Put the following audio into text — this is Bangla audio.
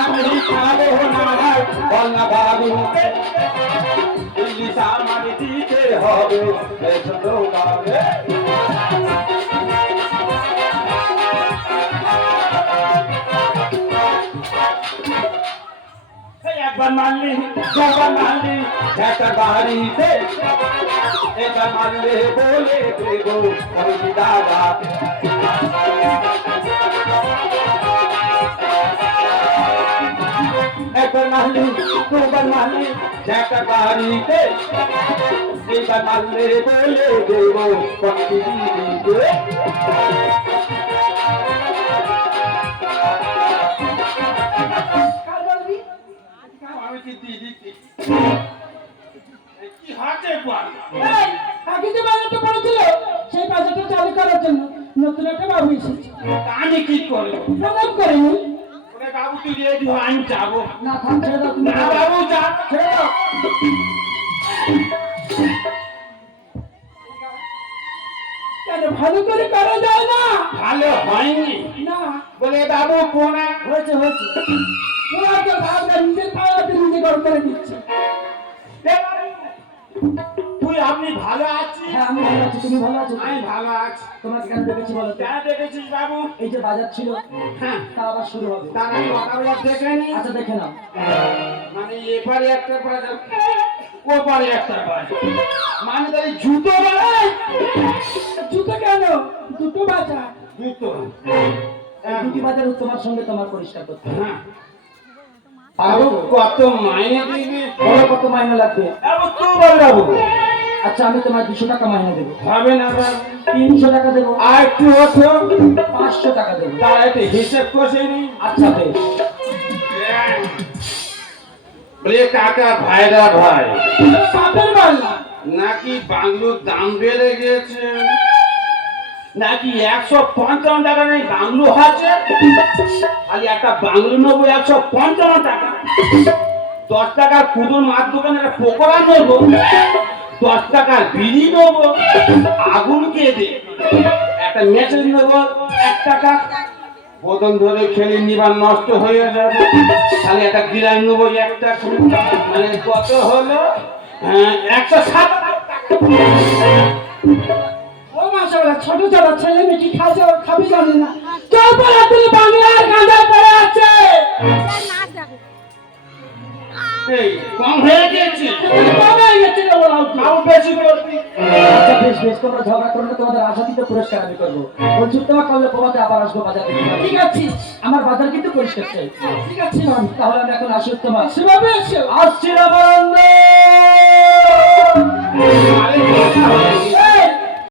আমি খাবো না ভাই বল না বাবু ইলিশ আমার দিতে হবে ছোট বাবু একবার মারলি দুবার মারলি একটা বাড়িতে এটা মারলে বলে দেবো আমি দাদা একবার মারলি দুবার মারলি একটা বাড়িতে এটা মারলে বলে দেবো কটি দিদিকে কি হাতে আগে বাজারটা পড়েছিল সেই বাজারটা চালু করার জন্য নতুন একটা বাবু এসেছে। আমি কি করবো প্রণাম করেনি। ওরে বাবু তুই রেডি হ আমি যাবো না থাম ছেড়ে দাও তুমি। না বাবু যা ছেড়ে দাও। কেন ভালো করে করা যায় না? ভালো হয়নি না বলে বাবু কোনা হয়েছে হয়েছে। ওরা তো ভাবনা নিজের পায়ে নিজে গড় করে দিচ্ছে। তুই আপনি ভালো আছিস হ্যাঁ আমি ভালো আছি, তুমি ভালো আছো? আমি ভালো আছি তোমাকে কেন দেখেছি বলো তো? কেন দেখেছিস বাবু এই যে বাজার ছিল হ্যাঁ তা আবার শুরু হবে। তার সকালবেলা দেখে নি আচ্ছা দেখে নাও। মানে এপারে একটা বাজার ওপারে একটা বাজার মানে তাই জুতো বাজার জুতো কেন? দুটো বাজার। জুতো দুটি বাজার তোমার সঙ্গে তোমার পরিষ্কার করতে হবে। হ্যাঁ বাবু কত মাইনে দিবি বলো কত মাইনে লাগবে? বাবু তুই বল বাবু আচ্ছা আমি তোমার 200 টাকা মাইনে দেবো। হবে না বাবু 300 টাকা দেবো। আর একটু হতো 500 টাকা দেবো। তারা একটু হিসেব কষে নি আচ্ছা বেশ। বলে কাকা ভাইরা ভাই বাপের বাংলা নাকি বাংলোর দাম বেড়ে গেছে নাকি 155 টাকা নেই বাংলো আছে খালি একটা বাংলো নেবো 155 টাকা 10 টাকার পুজোর মাছ দোকানে পকোড়া নেবো 10 টাকার বিড়ি নেবো আগুন কেঁদে একটা মেসেজ নেবো 1 টাকা বোতল ধরে খেলে নিবার নষ্ট হয়ে যাবে খালি একটা গিলাস নেবো 1 টাকা মানে কত হলো 107 ও মাশাআল্লাহ ছোট ছোট ছেলে মেয়ে কি খাবে খাবে জানে না। তোর পরে তুই বাংলার গাঁজা পড়ে আছে। এই কম হয়ে গেছে কবে গেছে রে বলা হচ্ছে? আরো বেশি করবি আচ্ছা বেশ বেশ তোমরা ঝগড়া করো না, তোমাদের আশাতীত পুরস্কার আমি করবো। বলছি তোমার করলে প্রভাতে আবার আসবো বাজার থেকে। ঠিক আছে আমার বাজার কিন্তু পরিষ্কার চাই। ঠিক আছে তাহলে আমি এখন আসি। তোমার সেভাবে আসো। আসছি।